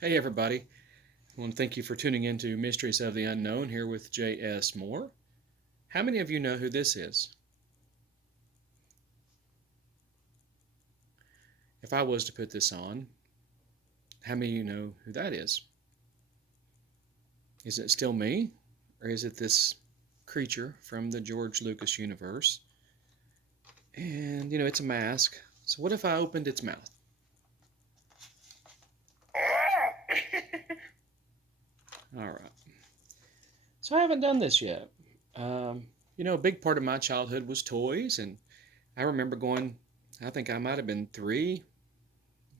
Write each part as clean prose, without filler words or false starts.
Hey, everybody. I want to thank you for tuning in to Mysteries of the Unknown here with J.S. Moore. How many of you know who this is? If I was to put this on, how many of you know who that is? Is it still me? Or is it this creature from the George Lucas universe? And, it's a mask. So what if I opened its mouth? All right. So I haven't done this yet. A big part of my childhood was toys, and I remember going, I think I might have been 3,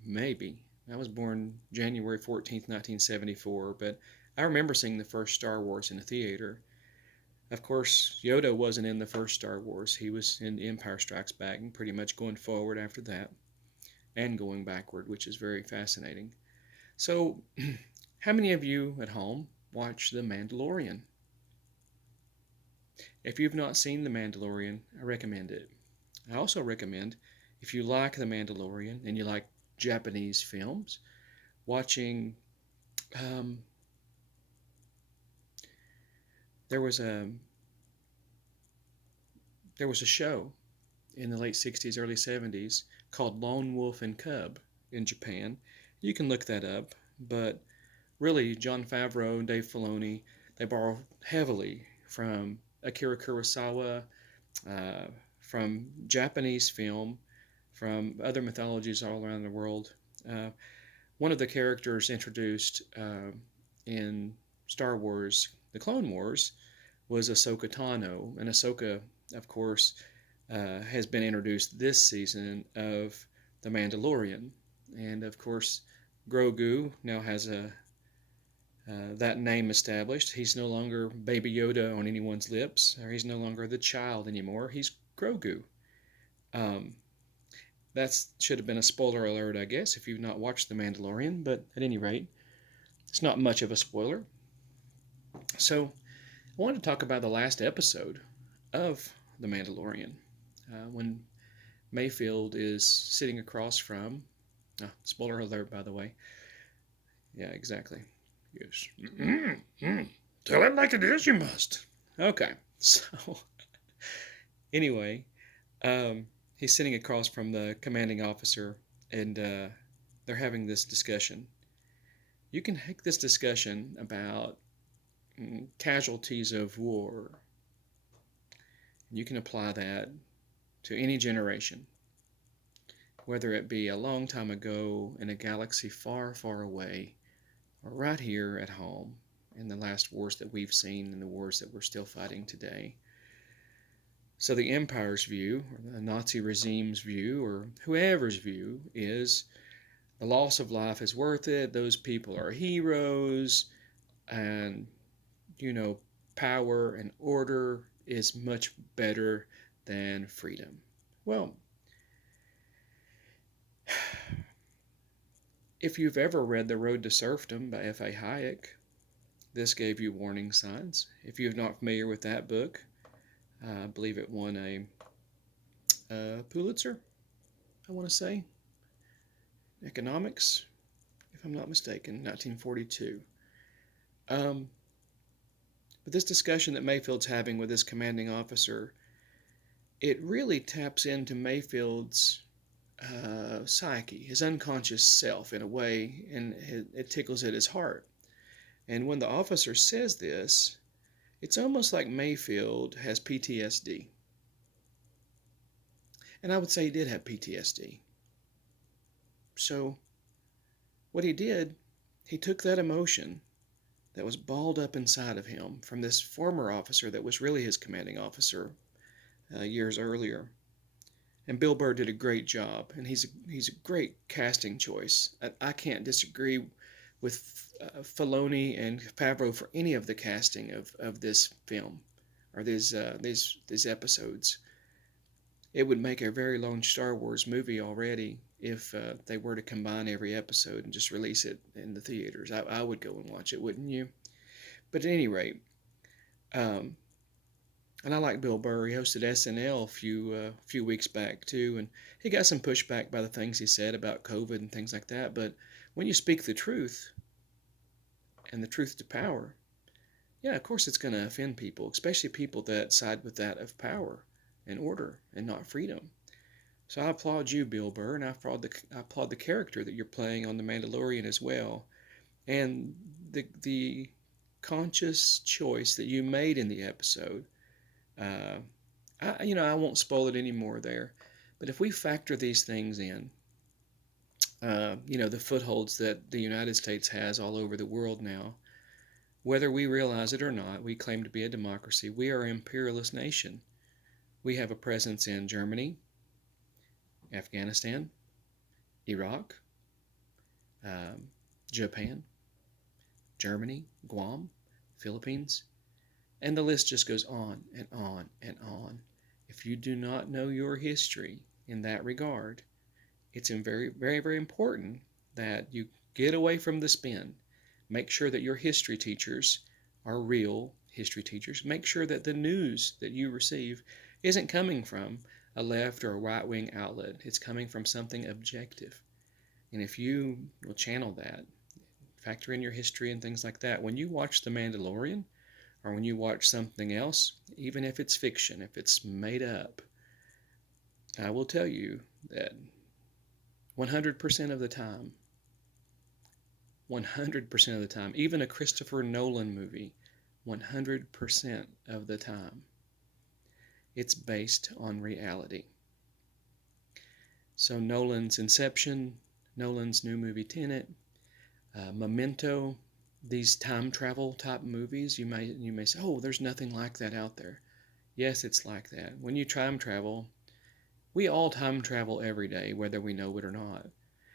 maybe. I was born January 14th, 1974, but I remember seeing the first Star Wars in a theater. Of course, Yoda wasn't in the first Star Wars. He was in Empire Strikes Back and pretty much going forward after that and going backward, which is very fascinating. So, how many of you at home watch The Mandalorian? If you've not seen The Mandalorian, I recommend it. I also recommend, if you like The Mandalorian and you like Japanese films, watching um, there was a there was a show in the late 60s, early 70s called Lone Wolf and Cub in Japan. You can look that up, but really, Jon Favreau and Dave Filoni, they borrow heavily from Akira Kurosawa, uh, from Japanese film, from other mythologies all around the world. Uh, One of the characters introduced in Star Wars, The Clone Wars, was Ahsoka Tano, and Ahsoka, of course, has been introduced this season of The Mandalorian, and of course, Grogu now has a that name established. He's no longer Baby Yoda on anyone's lips, or he's no longer the child anymore. He's Grogu. Um, that should have been a spoiler alert, I guess, if you've not watched The Mandalorian, but at any rate, it's not much of a spoiler. So, I wanted to talk about the last episode of The Mandalorian, when Mayfield is sitting across from. Spoiler alert, by the way. Yeah, exactly. Yes. Tell it like it is, you must. Okay. So, anyway, he's sitting across from the commanding officer, and they're having this discussion. You can have this discussion about casualties of war. You can apply that to any generation, whether it be a long time ago in a galaxy far, far away, or right here at home in the last wars that we've seen and the wars that we're still fighting today. So the Empire's view, or the Nazi regime's view, or whoever's view is the loss of life is worth it. Those people are heroes, and you know, power and order is much better than freedom. Well, if you've ever read The Road to Serfdom by F.A. Hayek, this gave you warning signs. If you're not familiar with that book, I believe it won a Pulitzer, I want to say, economics, if I'm not mistaken, 1942. Um, but this discussion that Mayfield's having with his commanding officer, it really taps into Mayfield's psyche, his unconscious self in a way, and it tickles at his heart. And when the officer says this, it's almost like Mayfield has PTSD. And I would say he did have PTSD. So, what he did, he took that emotion that was balled up inside of him from this former officer that was really his commanding officer years earlier. And Bill Burr did a great job, and he's a great casting choice. I can't disagree with Filoni and Favreau for any of the casting of this film or these episodes. It would make a very long Star Wars movie already if they were to combine every episode and just release it in the theaters. I would go and watch it, wouldn't you? But at any rate, um, and I like Bill Burr. He hosted SNL a few weeks back too, and he got some pushback by the things he said about COVID and things like that. But when you speak the truth, and the truth to power, yeah, of course it's going to offend people, especially people that side with that of power and order and not freedom. So I applaud you, Bill Burr, and I applaud the character that you're playing on The Mandalorian as well, and the conscious choice that you made in the episode. Uh, I won't spoil it anymore there, but if we factor these things in, the footholds that the United States has all over the world now, whether we realize it or not, we claim to be a democracy. We are an imperialist nation. We have a presence in Germany, Afghanistan, Iraq, um, Japan, Germany, Guam, Philippines, and the list just goes on and on and on. If you do not know your history in that regard, it's very, very, very important that you get away from the spin. Make sure that your history teachers are real history teachers. Make sure that the news that you receive isn't coming from a left or a right wing outlet. It's coming from something objective. And if you will channel that, factor in your history and things like that, when you watch The Mandalorian or when you watch something else, even if it's fiction, if it's made up, I will tell you that 100% of the time, 100% of the time, even a Christopher Nolan movie, 100% of the time, it's based on reality. So Nolan's Inception, Nolan's new movie Tenet, Memento, these time travel type movies, you may say, oh, there's nothing like that out there. Yes, it's like that. When you time travel, we all time travel every day, whether we know it or not.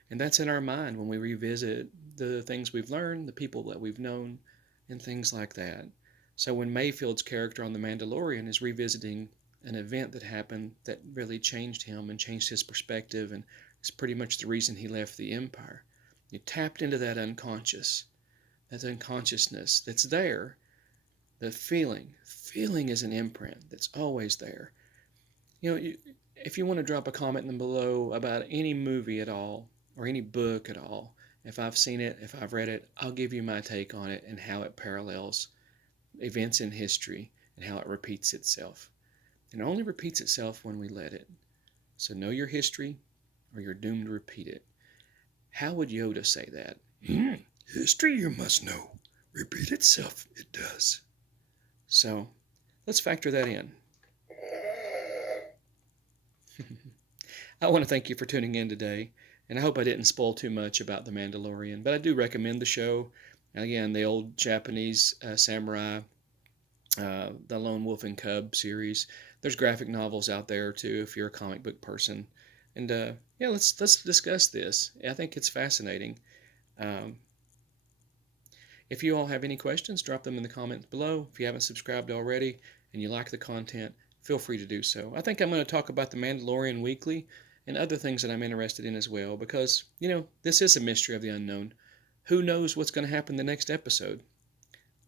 And that's in our mind when we revisit the things we've learned, the people that we've known, and things like that. So when Mayfield's character on The Mandalorian is revisiting an event that happened that really changed him and changed his perspective, and it's pretty much the reason he left the Empire. You tapped into that unconsciousness that's there. The feeling is an imprint that's always there. If you want to drop a comment in below about any movie at all or any book at all, if I've seen it, if I've read it, I'll give you my take on it and how it parallels events in history and how it repeats itself. It only repeats itself when we let it. So know your history or you're doomed to repeat it. How would Yoda say that? History you must know. Repeat itself, it does. So let's factor that in. I want to thank you for tuning in today, and I hope I didn't spoil too much about The Mandalorian, but I do recommend the show. Again, the old Japanese samurai, the Lone Wolf and Cub series. There's graphic novels out there too if you're a comic book person. And yeah, let's discuss this. I think it's fascinating. If you all have any questions, drop them in the comments below. If you haven't subscribed already and you like the content, feel free to do so. I think I'm going to talk about The Mandalorian weekly and other things that I'm interested in as well because, this is a mystery of the unknown. Who knows what's going to happen the next episode?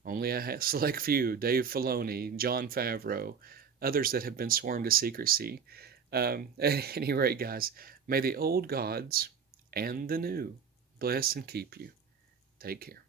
Only a select few, Dave Filoni, Jon Favreau, others that have been sworn to secrecy. At any rate, guys, may the old gods and the new bless and keep you. Take care.